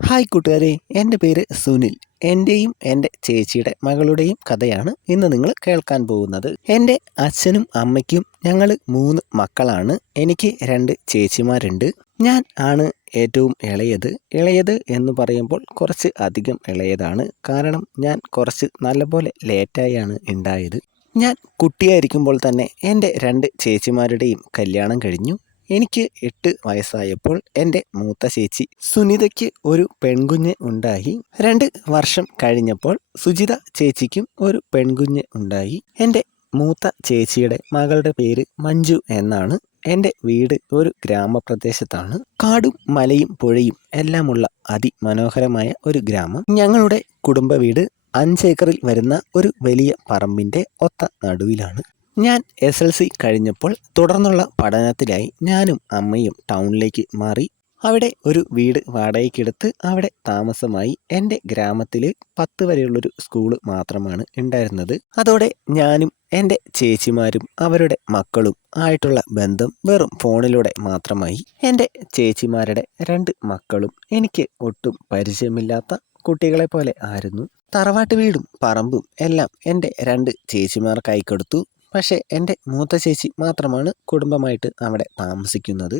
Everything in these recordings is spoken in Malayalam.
ഹായ് കൂട്ടുകാരെ, എൻ്റെ പേര് സുനിൽ. എൻ്റെയും എൻ്റെ ചേച്ചിയുടെ മകളുടെയും കഥയാണ് ഇന്ന് നിങ്ങൾ കേൾക്കാൻ പോകുന്നത്. എൻ്റെ അച്ഛനും അമ്മയ്ക്കും ഞങ്ങൾ 3 മക്കളാണ്. എനിക്ക് 2 ചേച്ചിമാരുണ്ട്. ഞാൻ ആണ് ഏറ്റവും ഇളയത്. ഇളയത് എന്ന് പറയുമ്പോൾ കുറച്ച് അധികം ഇളയതാണ്. കാരണം ഞാൻ കുറച്ച് നല്ലപോലെ ലേറ്റായാണ് ഉണ്ടായത്. ഞാൻ കുട്ടിയായിരിക്കുമ്പോൾ തന്നെ എൻ്റെ 2 ചേച്ചിമാരുടെയും കല്യാണം കഴിഞ്ഞു. എനിക്ക് 8 വയസ്സായപ്പോൾ എൻ്റെ മൂത്ത ചേച്ചി സുനിതയ്ക്ക് ഒരു പെൺകുഞ്ഞ് ഉണ്ടായി. 2 വർഷം കഴിഞ്ഞപ്പോൾ സുജിത ചേച്ചിക്കും ഒരു പെൺകുഞ്ഞ് ഉണ്ടായി. എൻ്റെ മൂത്ത ചേച്ചിയുടെ മകളുടെ പേര് മഞ്ജു എന്നാണ്. എൻ്റെ വീട് ഒരു ഗ്രാമപ്രദേശത്താണ്. കാടും മലയും പുഴയും എല്ലാമുള്ള അതിമനോഹരമായ ഒരു ഗ്രാമം. ഞങ്ങളുടെ കുടുംബ വീട് 5 ഏക്കറിൽ വരുന്ന ഒരു വലിയ പറമ്പിൻ്റെ ഒത്ത നടുവിലാണ്. ഞാൻ SLC കഴിഞ്ഞപ്പോൾ തുടർന്നുള്ള പഠനത്തിനായി ഞാനും അമ്മയും ടൗണിലേക്ക് മാറി. അവിടെ ഒരു വീട് വാടകയ്ക്കെടുത്ത് അവിടെ താമസമായി. എൻ്റെ ഗ്രാമത്തിൽ 10 വരെയുള്ളൊരു സ്കൂള് മാത്രമാണ് ഉണ്ടായിരുന്നത്. അതോടെ ഞാനും എൻ്റെ ചേച്ചിമാരും അവരുടെ മക്കളും ആയിട്ടുള്ള ബന്ധം വെറും ഫോണിലൂടെ മാത്രമായി. എൻ്റെ ചേച്ചിമാരുടെ 2 മക്കളും എനിക്ക് ഒട്ടും പരിചയമില്ലാത്ത കുട്ടികളെ പോലെ ആയിരുന്നു. തറവാട്ട് വീടും പറമ്പും എല്ലാം എൻ്റെ 2 ചേച്ചിമാർക്കായി കൊടുത്തു. പക്ഷേ എൻ്റെ മൂത്ത ചേച്ചി മാത്രമാണ് കുടുംബമായിട്ട് അവിടെ താമസിക്കുന്നത്.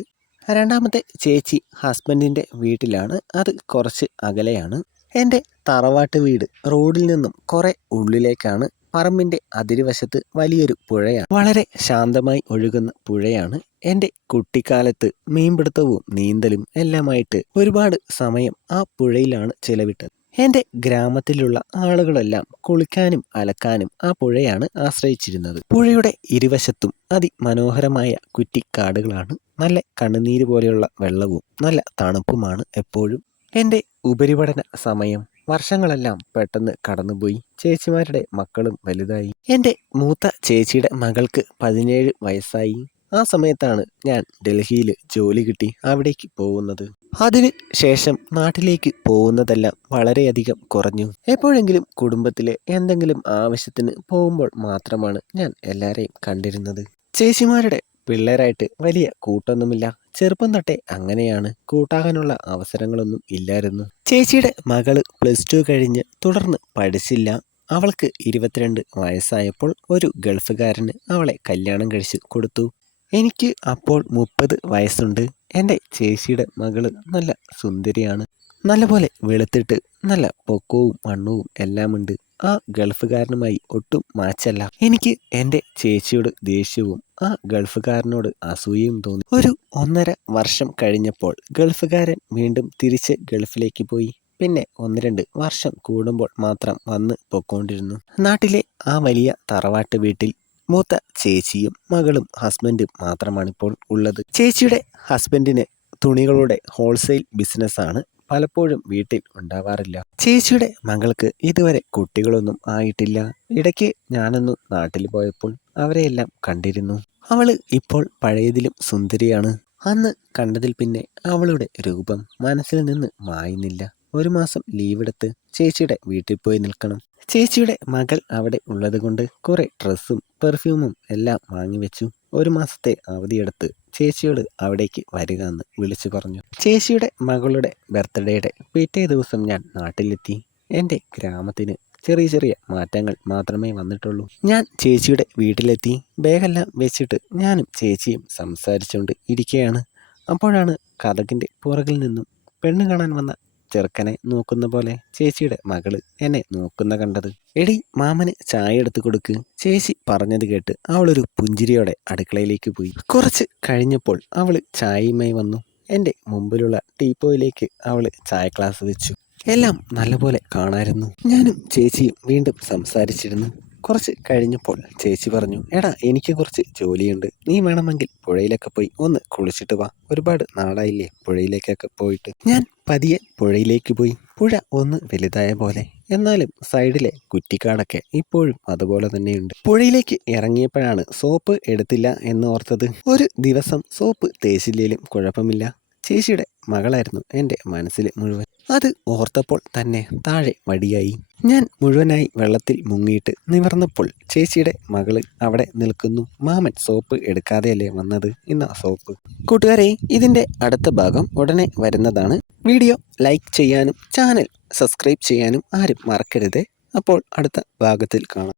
രണ്ടാമത്തെ ചേച്ചി ഹസ്ബൻഡിൻ്റെ വീട്ടിലാണ്. അത് കുറച്ച് അകലെയാണ്. എൻ്റെ തറവാട്ട് വീട് റോഡിൽ നിന്നും കുറേ ഉള്ളിലേക്കാണ്. പറമ്പിൻ്റെ അതിരുവശത്ത് വലിയൊരു പുഴയാണ്. വളരെ ശാന്തമായി ഒഴുകുന്ന പുഴയാണ്. എൻ്റെ കുട്ടിക്കാലത്ത് മീൻപിടുത്തവും നീന്തലും എല്ലാമായിട്ട് ഒരുപാട് സമയം ആ പുഴയിലാണ് ചിലവിട്ടത്. എൻ്റെ ഗ്രാമത്തിലുള്ള ആളുകളെല്ലാം കുളിക്കാനും അലക്കാനും ആ പുഴയാണ് ആശ്രയിച്ചിരുന്നത്. പുഴയുടെ ഇരുവശത്തും അതിമനോഹരമായ കുറ്റിക്കാടുകളാണ്. നല്ല കണ്ണുനീര് പോലെയുള്ള വെള്ളവും നല്ല തണുപ്പുമാണ് എപ്പോഴും. എൻ്റെ ഉപരിപഠന സമയം വർഷങ്ങളെല്ലാം പെട്ടെന്ന് കടന്നുപോയി. ചേച്ചിമാരുടെ മക്കളും വലുതായി. എൻ്റെ മൂത്ത ചേച്ചിയുടെ മകൾക്ക് 17 വയസ്സായി. ആ സമയത്താണ് ഞാൻ ഡൽഹിയിൽ ജോലി കിട്ടി അവിടേക്ക് പോകുന്നത്. അതിന് ശേഷം നാട്ടിലേക്ക് പോകുന്നതെല്ലാം വളരെയധികം കുറഞ്ഞു. എപ്പോഴെങ്കിലും കുടുംബത്തിലെ എന്തെങ്കിലും ആവശ്യത്തിന് പോകുമ്പോൾ മാത്രമാണ് ഞാൻ എല്ലാവരെയും കണ്ടിരുന്നത്. ചേച്ചിമാരുടെ പിള്ളേരായിട്ട് വലിയ കൂട്ടൊന്നുമില്ല. ചെറുപ്പം തൊട്ടേ അങ്ങനെയാണ്. കൂട്ടാകാനുള്ള അവസരങ്ങളൊന്നും ഇല്ലായിരുന്നു. ചേച്ചിയുടെ മകള് +2 കഴിഞ്ഞ് തുടർന്ന് പഠിച്ചില്ല. അവൾക്ക് 22 വയസ്സായപ്പോൾ ഒരു ഗൾഫുകാരന് അവളെ കല്യാണം കഴിച്ച് കൊടുത്തു. എനിക്ക് അപ്പോൾ 30 വയസ്സുണ്ട്. എൻ്റെ ചേച്ചിയുടെ മകള് നല്ല സുന്ദരിയാണ്. നല്ലപോലെ വെളുത്തിട്ട് നല്ല പൊക്കവും വണ്ണവും എല്ലാമുണ്ട്. ആ ഗൾഫുകാരനുമായി ഒട്ടും മാച്ചല്ല. എനിക്ക് എൻ്റെ ചേച്ചിയോട് ദേഷ്യവും ആ ഗൾഫുകാരനോട് അസൂയയും തോന്നി. ഒരു 1.5 വർഷം കഴിഞ്ഞപ്പോൾ ഗൾഫുകാരൻ വീണ്ടും തിരിച്ച് ഗൾഫിലേക്ക് പോയി. പിന്നെ 1-2 വർഷം കൂടുമ്പോൾ മാത്രം വന്ന് പൊക്കോണ്ടിരുന്നു. നാട്ടിലെ ആ വലിയ തറവാട്ട് വീട്ടിൽ മൂത്ത ചേച്ചിയും മകളും ഹസ്ബൻഡും മാത്രമാണിപ്പോൾ ഉള്ളത്. ചേച്ചിയുടെ ഹസ്ബൻഡിന് തുണികളുടെ ഹോൾസെയിൽ ബിസിനസ്സാണ്. പലപ്പോഴും വീട്ടിൽ ഉണ്ടാവാറില്ല. ചേച്ചിയുടെ മകൾക്ക് ഇതുവരെ കുട്ടികളൊന്നും ആയിട്ടില്ല. ഇടയ്ക്ക് ഞാനൊന്ന് നാട്ടിൽ പോയപ്പോൾ അവരെയെല്ലാം കണ്ടിരുന്നു. അവള് ഇപ്പോൾ പഴയതിലും സുന്ദരിയാണ്. അന്ന് കണ്ടതിൽ പിന്നെ അവളുടെ രൂപം മനസ്സിൽ നിന്ന് മായുന്നില്ല. 1 മാസം ലീവെടുത്ത് ചേച്ചിയുടെ വീട്ടിൽ പോയി നിൽക്കണം. ചേച്ചിയുടെ മകൾ അവിടെ ഉള്ളതുകൊണ്ട് കുറേ ഡ്രസ്സും പെർഫ്യൂമും എല്ലാം വാങ്ങിവെച്ചു. 1 മാസത്തെ അവധിയെടുത്ത് ചേച്ചിയോട് അവിടേക്ക് വരിക എന്ന് വിളിച്ചു പറഞ്ഞു. ചേച്ചിയുടെ മകളുടെ ബർത്ത്ഡേയുടെ പിറ്റേ ദിവസം ഞാൻ നാട്ടിലെത്തി. എൻ്റെ ഗ്രാമത്തിന് ചെറിയ ചെറിയ മാറ്റങ്ങൾ മാത്രമേ വന്നിട്ടുള്ളൂ. ഞാൻ ചേച്ചിയുടെ വീട്ടിലെത്തി. ബാഗെല്ലാം വെച്ചിട്ട് ഞാനും ചേച്ചിയും സംസാരിച്ചുകൊണ്ട് ഇരിക്കുകയാണ്. അപ്പോഴാണ് കതകിൻ്റെ പുറകിൽ നിന്നും പെണ്ണ് കാണാൻ വന്ന ചെറുക്കനെ നോക്കുന്ന പോലെ ചേച്ചിയുടെ മകള് എന്നെ നോക്കുന്ന കണ്ടത്. എടി, മാമന് ചായ എടുത്തു കൊടുക്ക്. ചേച്ചി പറഞ്ഞത് കേട്ട് അവളൊരു പുഞ്ചിരിയോടെ അടുക്കളയിലേക്ക് പോയി. കുറച്ച് കഴിഞ്ഞപ്പോൾ അവള് ചായയുമായി വന്നു. എൻ്റെ മുമ്പിലുള്ള ടീപ്പോയിലേക്ക് അവള് ചായ ഗ്ലാസ് വെച്ചു. എല്ലാം നല്ലപോലെ കാണായിരുന്നു. ഞാനും ചേച്ചിയും വീണ്ടും സംസാരിച്ചിരുന്നു. കുറച്ച് കഴിഞ്ഞപ്പോൾ ചേച്ചി പറഞ്ഞു, എടാ, എനിക്ക് കുറച്ച് ജോലിയുണ്ട്. നീ വേണമെങ്കിൽ പുഴയിലൊക്കെ പോയി ഒന്ന് കുളിച്ചിട്ട് വാ. ഒരുപാട് നാളായില്ലേ പുഴയിലേക്കൊക്കെ പോയിട്ട്. ഞാൻ പതിയെ പുഴയിലേക്ക് പോയി. പുഴ ഒന്ന് വലുതായ പോലെ, എന്നാലും സൈഡിലെ കുറ്റിക്കാടൊക്കെ ഇപ്പോഴും അതുപോലെ തന്നെയുണ്ട്. പുഴയിലേക്ക് ഇറങ്ങിയപ്പോഴാണ് സോപ്പ് എടുത്തില്ല എന്ന് ഓർത്തത്. ഒരു ദിവസം സോപ്പ് തേച്ചില്ലേലും കുഴപ്പമില്ല. ചേച്ചിയുടെ മകളായിരുന്നു എൻ്റെ മനസ്സിൽ മുഴുവൻ. അത് ഓർത്തപ്പോൾ തന്നെ താഴെ മടിയായി. ഞാൻ മുഴുവനായി വെള്ളത്തിൽ മുങ്ങിയിട്ട് നിവർന്നപ്പോൾ ചേച്ചിയുടെ മകള് അവിടെ നിൽക്കുന്നു. മാമൻ സോപ്പ് എടുക്കാതെയല്ലേ വന്നത്, ഇന്നാ സോപ്പ്. കൂട്ടുകാരെ, ഇതിൻ്റെ അടുത്ത ഭാഗം ഉടനെ വരുന്നതാണ്. വീഡിയോ ലൈക്ക് ചെയ്യാനും ചാനൽ സബ്സ്ക്രൈബ് ചെയ്യാനും ആരും മറക്കരുത്. അപ്പോൾ അടുത്ത ഭാഗത്തിൽ കാണാം.